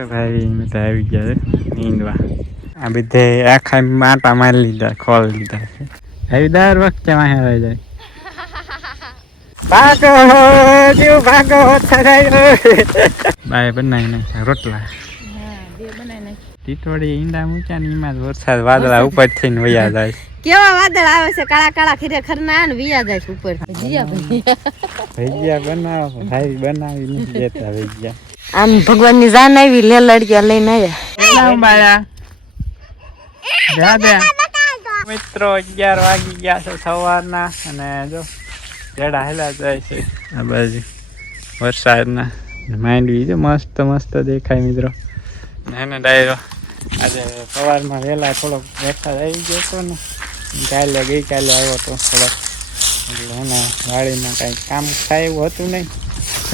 તો ભાઈ બધા આવી ગયા નીંદવા. આ બધે આખા માટા મારી લીધા, ખોલ લીધા છે. આવી દર વખતે વાહે રહી જાય. ભાગો જીવ ભાગો બાય બનાવી નાખ્યા રોટલા. ટીટોડી ઈંડા મૂક્યા ને એમાં વરસાદ વાદળા ઉપર થઈને વયા જાય. કેવા વાદળ આવે છે, કાળા કાળા ખરેખર ના ને વિયા જાય છે ઉપર. ભજીયા બનાવો ભાઈ બનાવી નથી દેતા ભજીયા. આમ ભગવાન ની જાન આવી લે લડક્યા લઈને આવ્યા. મિત્રો 11 વાગી ગયા છે સવારના અને જો જડા હેલા જાય છે આ બાજુ વરસાદના. માંડવી જો મસ્ત મસ્ત દેખાય મિત્રો. એને ડાયરો આજે સવારમાં વહેલા થોડોક વરસાદ આવી ગયો હતો ને, ગઈકાલે આવ્યો હતો થોડોક, એટલે એના વાડીમાં કાંઈ કામ થાય એવું હતું નહીં.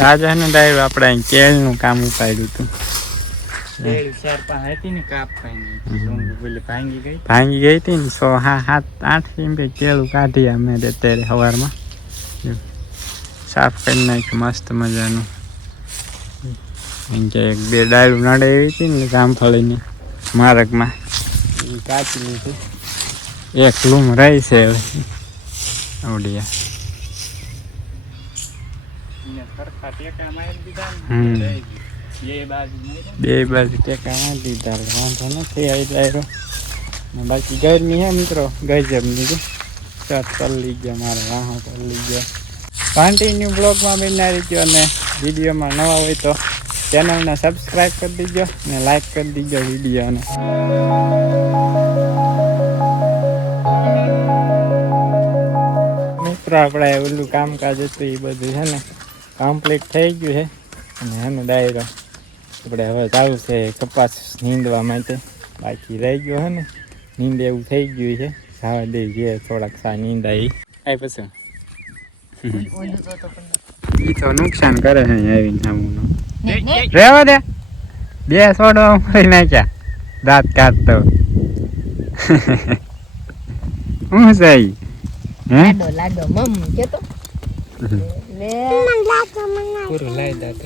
આજે એને ડાયરો આપણે અહીં કેળનું કામ ઉપાડ્યું હતું. ભાંગી ગઈ હતી ને 6-7-8 એમ કેળું કાઢી અમે અત્યારે સવારમાં સાફ કરી નાખ્યું મસ્ત મજાનું. કે 1-2 ડાળું નડે એવી હતી ને જામફળીની માર્ગમાં એ કાચી લીધી. એક લૂમ રહી છે હવે આવડિયા. બે બાજુ ટેકા મારી દીધા વાંધો નથી આવી જાય. બાકી ગરમી હે મિત્રો ગજબની છે. ચટ પલ્લી ગયા મારે વાહો પલ્લી ગયા. કન્ટિન્યુ બ્લોગમાં બનાવી દીધો અને વિડીયોમાં નવા હોય તો ચેનલને સબસ્ક્રાઈબ કરી દીજો અને લાઈક કરી દીજો વિડીયોને. મિત્રો આપણે ઓલું કામકાજ હતું એ બધું છે ને કમ્પ્લીટ થઈ ગયું છે અને એનો ડાયરો આપણે હવે ચાલુ છે કપાસ નીંદવા માટે. બાકી રહી ગયો છે ને નીંદ એવું થઈ ગયું છે. સાવા દે જે થોડાક સા નીંદાય એ પછી એ તો નુકસાન કરે છે આવીને આવું રેવા દે. 2 સોડવા મરી નાખ્યા દાંત કાઢતો. હું સહી લાડો મમ કેતો પૂરું લાઈ દાંત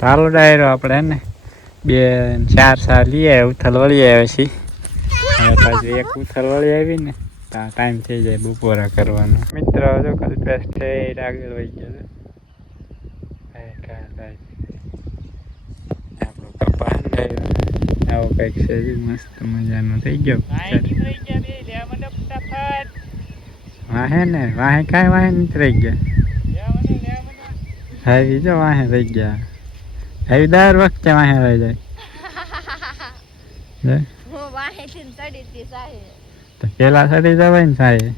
ચાલો ડાયરો આપણે ને 2-4 સા લઈ આવ્યા ઉથલ વળી આવ્યા છીએ. હવે પાછું એક ઉથલ વળી આવી ને ટાઈમ થઈ જાય બપોરા કરવાનો. મિત્રો જો કલ્પેશ છે આગળ વહી ગયો. આવો કઈક છે મસ્ત મજાનો થઈ ગયો. વાહે ને વાહે કાંઈ વાહે નથી રહી ગયા. હાવી જો વાહે રહી ગયા. હાવી દર વખતે વાહે રહી જાય. તો પેલા સડી જવાય ને સાહેબ.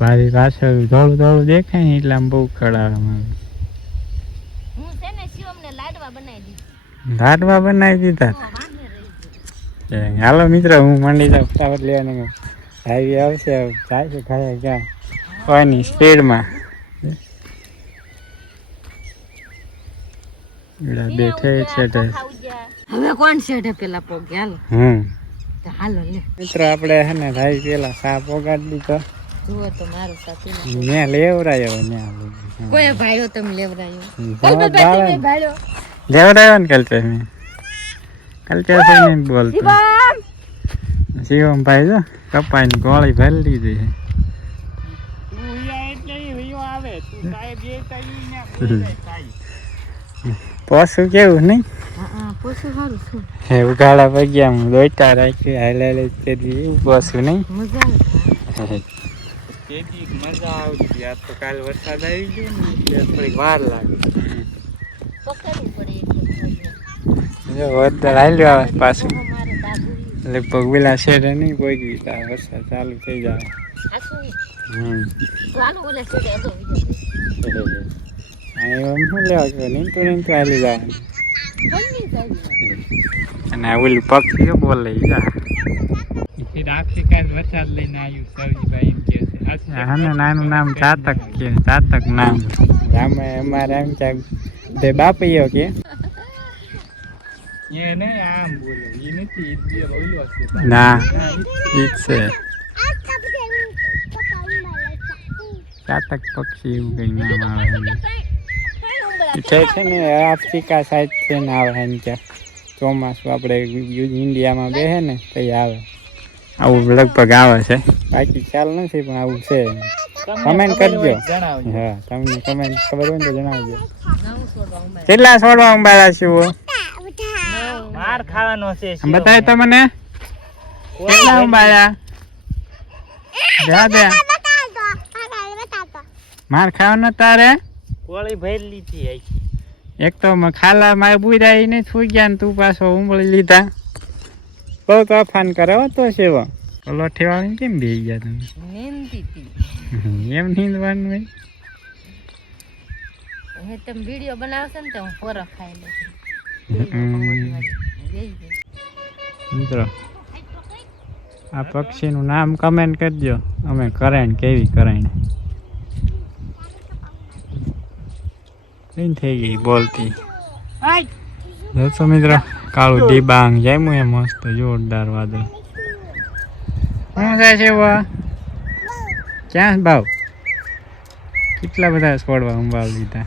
મારી પાછળ થોડું થોડું દેખાય ને એટલે આમ બહુ ખડાવામાં લાડવા બનાવી દીધા. હાલો મિત્રો હું મંડી જાઉં ફટાફટ લેવાનું. હાઈવી આવશે જાય છે ખાયા ક્યાં કોઈની સ્પીડમાં બેઠે છે. હવે કોણ છે પેલા પોગે હાલો. હાલો લે મિત્રો આપણે હે ને ભાઈ પેલા સા પોગાડી દીધો. જુઓ તો મારો સાથી મેં લેવરાયો ને કોઈ ભાઈઓ તમે લેવરાયો લેવરાયો ને કલ્પે મેં કલ્પે નહીં બોલતો. શિવમ ભાઈ જો કપાઈની ગોળી ભરી લીધી છે. પોસું કેવું નહીં ઉઘાડા પગ્યા દોઈટા રાખ્યું હાલે કરી એવું પોસું નહીં. મજા આવતી. આ તો કાલ વરસાદ આવી ગયો ને થોડીક વાર લાગે. વરસાદ હાલ્યો આવે પાછું લગભગ પેલા શેરે નહીં પહોંચી વરસાદ ચાલુ થઈ જાય. શું લેવા નીંતું નીંતું હાલી જાય. અને ઓલું પક્ષી બોલે જા આફ્રિકા વરસાદ લઈને આવ્યું સરજીભાઈ એમ કે છે. હા નાનું નામ ચાતક કે ચાતક નામ રામે અમારે એમ કે બે બાપીઓ કે એને આમ બોલે એ નથી ના ઠીક છે. ચાતક પક્ષી એવું કઈ નામ આવે. છે ને આફ્રિકા સાઈડ થી ને આવે ને ક્યાં ચોમાસું આપણે ઇન્ડિયામાં બેસે ને તો આવે આવું લગભગ આવે છે બાકી ખ્યાલ નથી પણ આવું છે કમેન્ટ કરજો હા તમને કમેન્ટ ખબર હોય ને તો જણાવજો કેટલા છોડવા ઉંબાળા છું માર ખાવાનો છે બતાય તો મને કેટલા ઉંબાળ્યા દે માર ખાવાનો તારે કોળી ભરેલી હતી એક તો ખાલા મારે બુરાઈ નહીં થઈ ગયા ને તું પાછો ઉંબળી લીધા બહુ તોફાન કરે હો તો સેવો લોઠી વાળી કેમ બેસી ગયા તમે એમ નીંદવાનું હોય તમે વિડીયો બનાવશો ને તો હું ફોરો ખાઈ લઉં મિત્રો આ પક્ષીનું નામ કમેન્ટ કરજો અમે કરાણ કેવી કરાણ થઈ ગઈ બોલતી જોશો મિત્રો કાળું ડીબાંગ જામ્યું એ મસ્ત જોરદાર વાદળ શું થાય છે ક્યાં ભાવ કેટલા બધા છોડવા સંભાળ લીધા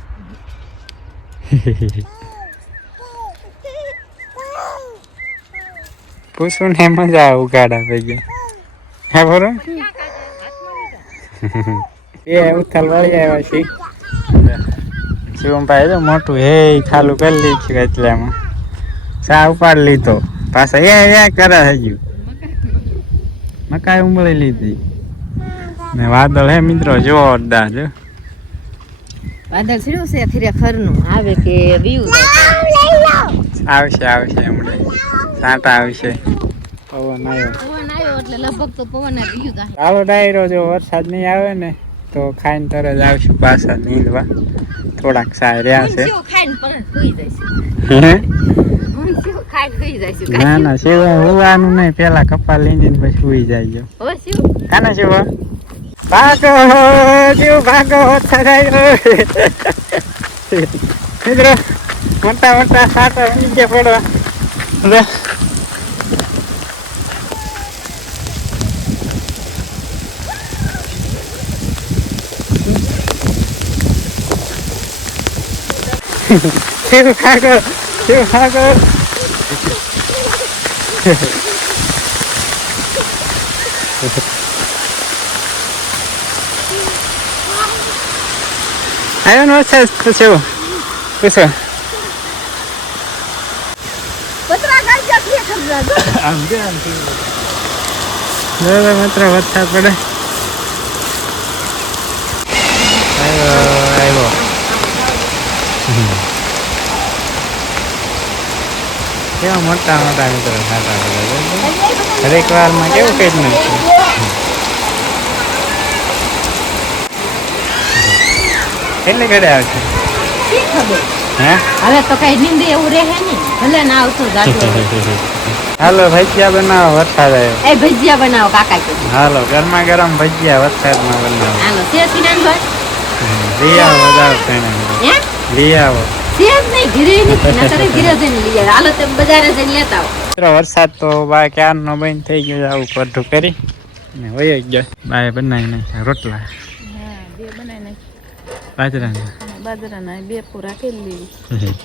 પૂછું ને મજા આવે ઉગાડા થઈ ગયા હા બરો એ ઉથલ વળી આવ્યા છે શિવમભાઈ તો મોટું હે ખાલું કરી લીધું એટલામાં ચા ઉપાડી લીધો પાછા એ કરે થઈ ગયું મકાઈ ઉંબળી લીધી ને વાદળ હે મિત્રો જોરદાર જો વાદળ શું છે ખરેખરનું આવે કે વ્યૂ આવશે હમણાં સાંટા આવશે પવન આવ્યો એટલે લગભગ તો પવન વ્યૂ આવો ડાયરો જો વરસાદ નહીં આવે ને તો ખાઈને તરત આવશું પાછા નીંદવા થોડાક સાય રહ્યા છે ના ના શિવા હોવાનું નહીં પેલા કપા લઈને પછી સુઈ જાય કાના શિવા ભાગો જીવ ભાગો મિત્રો મોટા મોટા સાટા નીચે પડવા શિવ ભાગો આવ્યો ને વરસાદ પૂછો માત્ર વરસાદ પડે આવ્યો કેવા મોટા મોટા મિત્રો ખાતા હરેક વારમાં કેવું કઈ નથી કેટલી ઘડે આવશે હવે તો કઈ નીંદી એવું રહે નહીં ભલે ના આવતો હાલો ભજીયા બનાવો વરસાદ આવ્યો એ ભજીયા બનાવો કાકા કે હાલો ગરમા ગરમ ભજીયા વરસાદમાં બનાવો હાલો સેજ કિનાન ભાઈ લઈ આવો વધારો હે લઈ આવો સેજ નહીં ઘરે નથી નકરે ઘરે જઈને લઈ આવો હાલો તમે બજારે જઈને લેતા આવો મિત્રો વરસાદ તો બા ક્યારનો બંધ થઈ ગયો આવું પડું કરી ને વયો ગયો બાએ બનાવી નાખ્યા રોટલા બે બનાવી નાખ્યા બાજરાના બે પૂરા કરી લીધી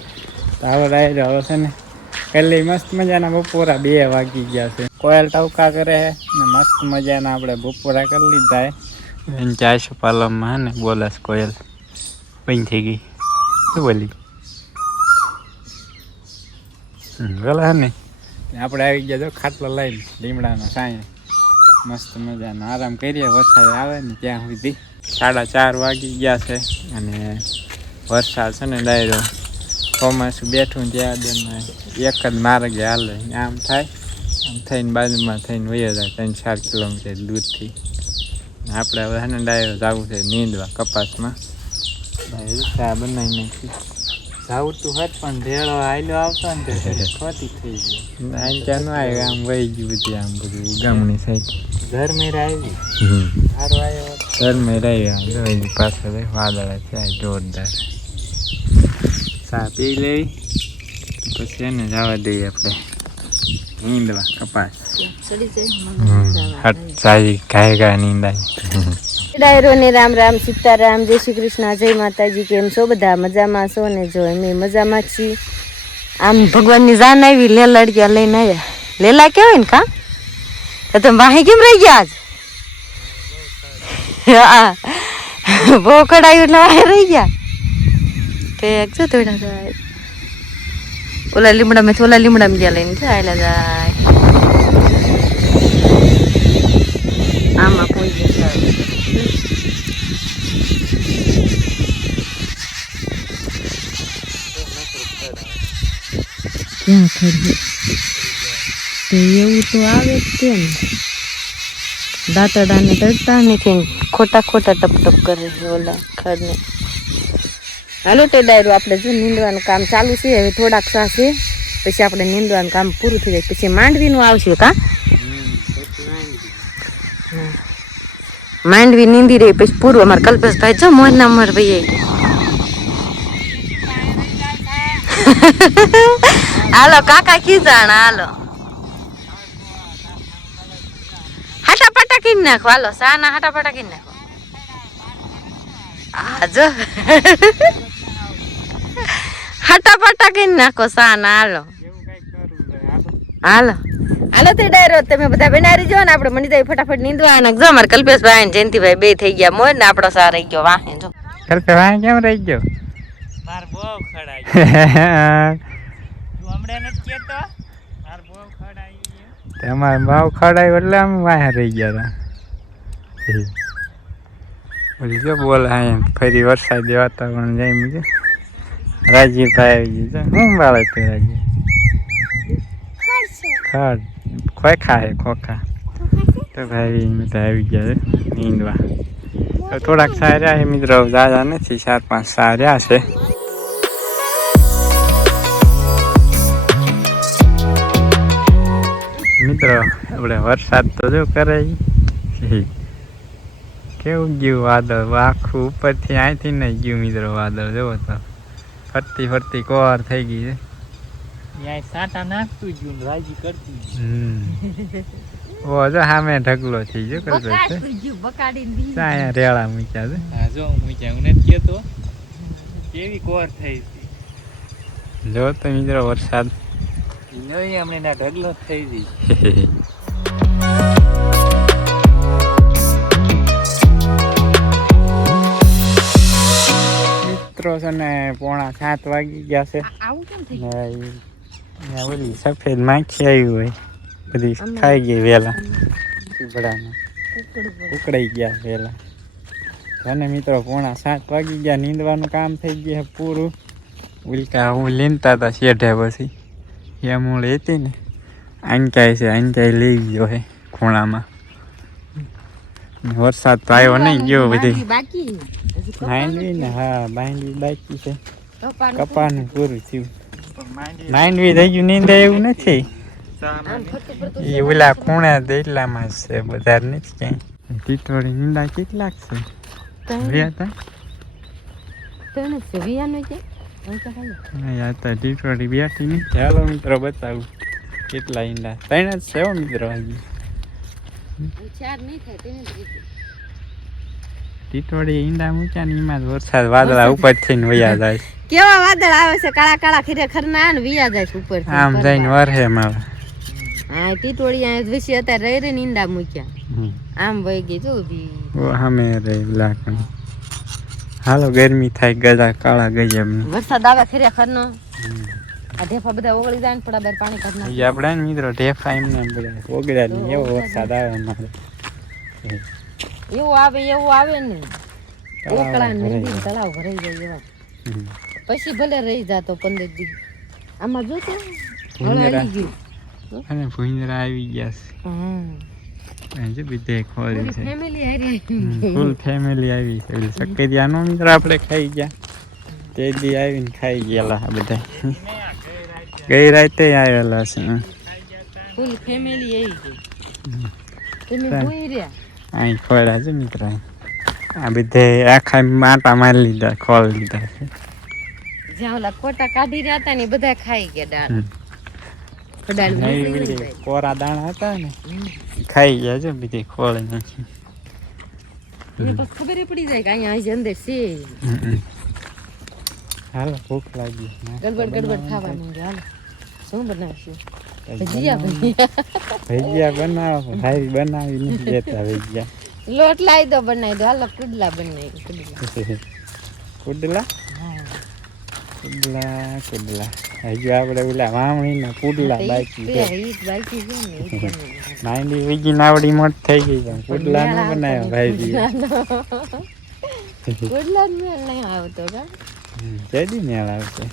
તાવો ડાયરો હવે છે ને પેલી મસ્ત મજાના બપોરા 2 વાગી ગયા છે કોયલ ટવકા કરે ને મસ્ત મજાના આપણે બપોરા કરી લીધા હે ચારસો પાલમમાં ને બોલાસ કોયલ બંધ થઈ ગઈ શું બોલી બોલા ને આપણે આવી ગયા જો ખાટલો લઈને લીમડાનો સાંય મસ્ત મજાનો આરામ કરીએ વરસાદ આવે ને ત્યાં સુધી 4:30 વાગી ગયા છે અને વરસાદ છે ને ડાયરો ચોમાસું બેઠું ત્યાં દેમાં એક જ માર્ગે હાલે આમ થાય આમ થઈને બાજુમાં થઈને વયો જાય 3-4 કિલોમીટર દૂરથી આપણે હવે છે ને ડાયરો જવું છે નીંદવા કપાસમાં ચા બનાવી નાખી જવું તું હટ પણ ઢેળો હાલ્યો આવતો ને ખોટી થઈ ગયો આમ ત્યાં ન આવ્યો આમ વહી ગયું બધી આમ બધું ઉગામણી સાઈડ ઘરમેર આવી સારો આવ્યો ઘરમેર આવી જોઈ પાછળ વાદળ છે જોરદાર ચા પી લેવી પછી એને જવા દઈએ આપણે નીંદવા કપાસ સારી ગાય નીંદાય ડાયરો ને રામ રામ સીતારામ જય શ્રી કૃષ્ણ જય માતાજી. કેમ છો બધા? મજામાં છો ને? જો અમે મજામાં છીએ. આમ ભગવાનની જાન આવી લેલાડ્યા લઈને આવ્યા. લેલા કેવાય ને કા તો તમે વાહી કેમ રહી ગયા આજ? બહુ કડાયું એટલે વાહી રહી ગયા. ઠેક છે થોડા ઓલા લીમડામાં ગયા લઈને ચાલ્યા જાય. આમાં પહોંચી જાય. ક્યાં ખડે તો એવું તો આવે જ છે ને. દાંતડાને તડતા નથી, ખોટા ખોટા ટપ ટપ કરે છે ઓલા ખડને. હાલો તે ડાયરો આપણે જો નીંદવાનું કામ ચાલુ છે. હવે થોડાક સા છે પછી આપણે નીંદવાનું કામ પૂરું થઈ જાય. પછી માંડવીનું આવશે કા માંડવી નીંદી રહી પછી પૂરું. અમારે કલ્પેશભાઈ જો મોરના મર ભાઈ હાલો કાકા ખીજાણ હાલો હાટા પાટા કીને નાખો. હાલો સાના હાટા પાટા કીને નાખો. આ જો હાટા પાટા કીને નાખો સાના. હાલો હાલો હાલો તે ડાયરો તમે બધા બનાવી જો ને આપણે મની જાય ફટાફટ નીંદવા. અને જો અમારે કલ્પેશભાઈ ને જયંતિભાઈ બે થઈ ગયા મોર ને આપણો સા રહી ગયો વાહે. જો કલ્પેશભાઈ કેમ રહી ગયો? માર બહુ ખડાઈ હમણાં નથી કેતો માર બહુ ખડાઈ તમારે ભાવ ખડાય એટલે આમ વાહે રહી ગયા હતા. બોલી જો બોલ હા ફરી વરસાદ વાતાવરણ જાય મુજબ રાજીભાઈ આવી ગયું. શું વાળે છે રાજી? ખડ ખોખા હે ખોખા. તો ભાઈ બધા આવી ગયા છે નીંદવા. તો થોડાક સાર્યા છે મિત્રો, દાદા નથી, 4-5 સાર્યા છે. મિત્રો આપણે વરસાદ તો જો કરે કેવું ગયું વાદળ આખું ઉપરથી અહીંથી નહીં ગયું મિત્રો વાદળ. જોવો તો ફરતી ફરતી કોર થઈ ગઈ છે. ત્યાં સાટા નાખતું જ રાજી કરતું જ. ઓ જો સામે ઢગલો થઈ ગયો કરતો છે. અહીંયા રેળા મૂક્યા છે. હા જો મૂક્યા હું નથી કેતો કેવી કોર થઈ હતી. જો તો મિત્રો વરસાદ નહીં હમણાં ના ઢગલો થઈ ગઈ. મિત્રો છે ને 6:45 વાગી ગયા છે. ઓલી સફેદ માખી આવી હોય બધી ખાઈ ગઈ વેલા. ચીબડાને ઉકળાઈ ગયા વેલા. અને મિત્રો 6:45 વાગી ગયા. નીંદવાનું કામ થઈ ગયું પૂરું. ઉલકા હું લીનતા હતા શેઢે પછી એમ હું લેતી ને આંચાઈ છે આંચાઈ લઈ ગયો હે ખૂણામાં. વરસાદ તો આવ્યો નહીં ગયો બધી માંડવી ને. હા માંડવી બાકી છે. કપાનું પૂરું થયું. માંડવી થઈ ગયું નીંદે એવું નથી. એ ઓલા ખૂણા એટલામાં જ છે બધા નથી ક્યાંય. ટીટોળી નીંદા કેટલાક છે? ટીટોળી બેઠી નહીં. ચાલો મિત્રો બતાવું કેટલા ઈંડા. 3 જ છે મિત્રો. હજી ટીટોળી ઈંડા મૂક્યા ને એમાં વરસાદ વાદળા ઉપર થઈને વયા જાય. કેવા વાદળ આવે છે કાળા કાળા ખરેખર ના ને વિયા જાય ઉપર આમ જઈને વરહે મારે. હા ટીટોળી આ વિશે અત્યારે રહી રહીને ઈંડા મૂક્યા આમ વહી ગઈ જો સામે રહી લાકડી. હાલો ગરમી થાય ગજા કાળા ગઈ એમ. વરસાદ આવે ખરેખર નો. આ ઢેફા બધા ઓગળી જાય ને થોડા બાર પાણી કાઢ નાખે. આપણે ને મિત્રો ઢેફા એમને બધા ઓગળ્યા ને એવો વરસાદ આવે અમારે. એવું આવે ને ઓકળા નદી તળાવ ભરાઈ જાય એવા. પછી ભલે રહી જાતો 15 દી. આમાં જો તો હળાડી ગયું અને ભૂંજરા આવી ગયા છે. જે બીજે ખોરી છે ફૂલ ફેમિલી આવી છે. ઓલી સક્કરિયાનો મિત્રો આપણે ખાઈ ગયા તે દી આવીને ખાઈ ગયેલા આ બધા. ગઈ રાતે આવેલા છે. ફૂલ ફેમિલી આવી ગઈ. તમે જોઈ રહ્યા અહીં ખોડા છે મિત્ર. આ બધે આખા માટા મારી લીધા ખોલ લીધા છે. જ્યાં ઓલા કોટા કાઢી રહ્યા હતા ને બધા ખાઈ ગયા દાણા. કોરા દાણા હતા ને ખાઈ ગયા છે બીજે ખોળ નાખી. એને પછી ખબર પડી જાય કે અહીંયા આવી અંદર છે હાલો ભૂખ લાગી ગડબડ ખાવાનું છે હાલો શું બનાવશું ભજીયા બનાવો ભાઈ બનાવી નથી દેતા ભજીયા લોટ લાવી દો બનાવી દો હાલો કુડલા બનાવી કુડલા કુડલા હજુ આપણે ઓલા વાવણીના પુડલા બાકી છે બાકી છે ને માંડી વીજી નાવડી મોટ થઈ ગઈ પણ પુડલા ન બનાવ્યા ભાઈ કુડલા મેળ નહીં આવતો કા કેદી મેળ આવશે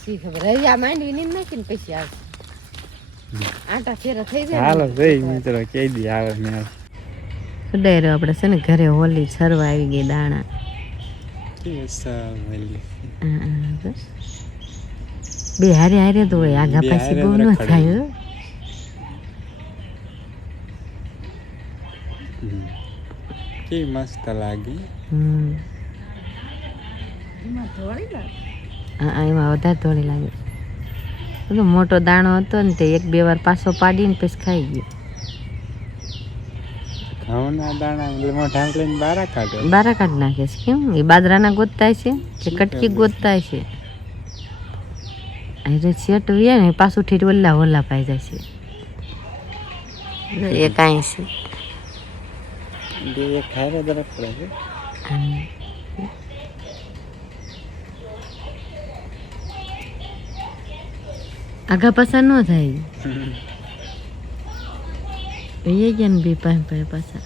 શી ખબર હવે આ માંડવી ની નાખીને પછી આવશે આટા ફેરા થઈ જાય હાલો જોઈ મિત્રો કેદી આવે મેળ ડાયરો આપણે છે ને ઘરે હોલી છરવા આવી ગઈ દાણા બે હારે હારે તો હોય આગા પાછી બહુ ન થાય કે મસ્ત લાગી એમાં વધારે થોડી લાગે પેલો મોટો દાણો હતો ને તે 1-2 વાર પાછો પાડીને પછી ખાઈ ગયો ઘઉંના દાણા મોઢા લઈને બારા કાઢ નાખે છે કેમ એ બાજરાના ગોતતા છે કે કટકી ગોતતા છે અરે સેટ વીએ ને પાછું ઠીટ ઓલા પાઈ જાય છે એ કાંઈ છે બે ખાયરે દરક પડે છે આગા પાછા ન થાય એ ગયા ને બે પાંચ પાછા